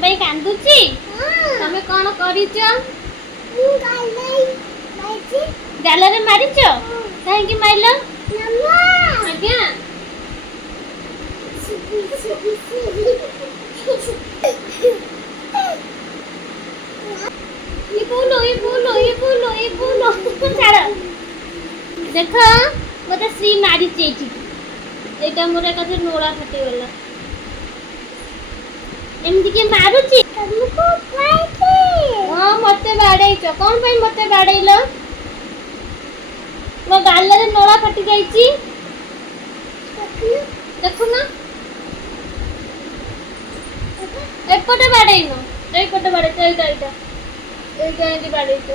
ତମ ପାଇଁ କାନ୍ଦୁଛି? ତମେ କଣ କରିଛ? ଗାଲରେ ମାରିଛ? କାହିଁକି ମାରିଲ? ଆଜ୍ଞା ଛାଡ଼ ଦେଖ ମତେ ଶ୍ରୀ ମାରିଛି ଏଇଟା ମୋର ଏକାଥରେ ନୋଳା ଫାଟିଗଲା। ଏମିତି କିଏ ମାରୁଛି? ହଁ ମତେ ବାଡେଇଛ। କଣ ପାଇଁ ମତେ ବାଡେଇଲ? ମୋ ଗାଲରେ ନୋଳା ଫାଟି ଯାଇଛି। ଦେଖୁନ ଏପଟେ ବାଡେଇନ, ଏଇପଟେ ବାଡେଇଛ। ଏଇଟା ଏମିତି ବାଡେଇଛ।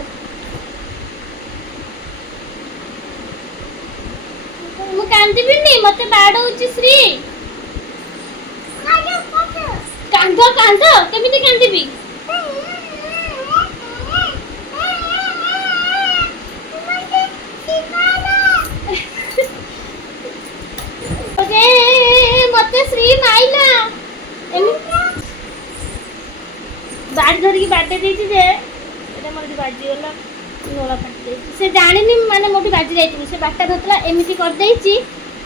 ମୁଁ କାନ୍ଦିବିନି, ମତେ ବାଡଉଛି ଶ୍ରୀ। କାନ୍ଦ କାନ୍ଦ, କେମିତି କାନ୍ଦିବି? ମତେ ଶ୍ରୀ ମାଇଲା। ବାଡି ଧରିକି ବାଡେଇ ଦେଇଛି ଯେ ଏଇଟା ମୋର ବାଜିଗଲା, ନୋଳା ଫାଟି ଯାଇଛି। ସେ ଜାଣିନି ମାନେ ମୋଠି ବାଜି ଯାଇଥିଲି। ସେ ବାଟା ଧରିଥିଲା ଏମିତି କରିଦେଇଛି।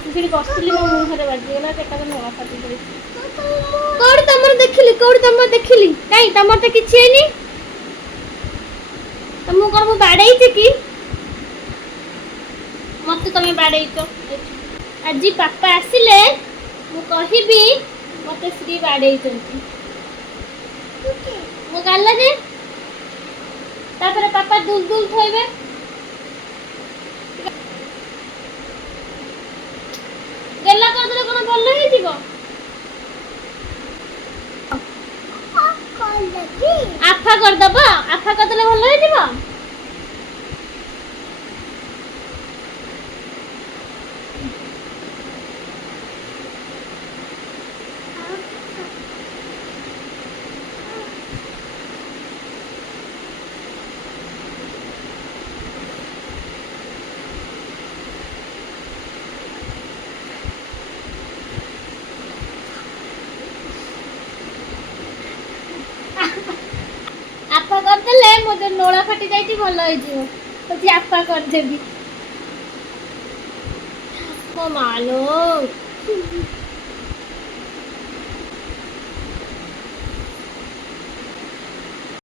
ମୁଁ ସେଠି ବସିଥିଲି, ମୋ ମୁହଁରେ ବାଜିଗଲା, କେତେବେଳେ ନୋଳା ଫାଟି ଯାଇଛି। କୋଉଠି ତମର ଦେଖିଲି? କାଇଁ ତମର ତ କିଛି ହେଇନି। ତମକୁ କଣ ମୁଁ ବାଡେଇଛି କି? ମତେ ତମେ ବାଡେଇଛ। ଆଜି ପାପା ଆସିଲେ ମୁଁ କହିବି ମତେ ଶ୍ରୀ ବାଡେଇଛନ୍ତି। ମୋ ଗାଲରେ ତାପରେ ପାପା ଦୁଲ ଥୋଇବେ। ଗେଲା କରିଦେଲେ କଣ ଭଲ ହେଇଯିବ? ଆଫା କରିଦବ? ଆଫା କରିଦେଲେ ଭଲ ହେଇଯିବ? ଆଫା କରିଦେଲେ ମୋ ଯୋଉ ନୋଳା ଫାଟି ଯାଇଛି ଭଲ ହେଇଯିବ। ହଉଛି ଆଫା କରିଦେବି। ମୋ ମାଲୋ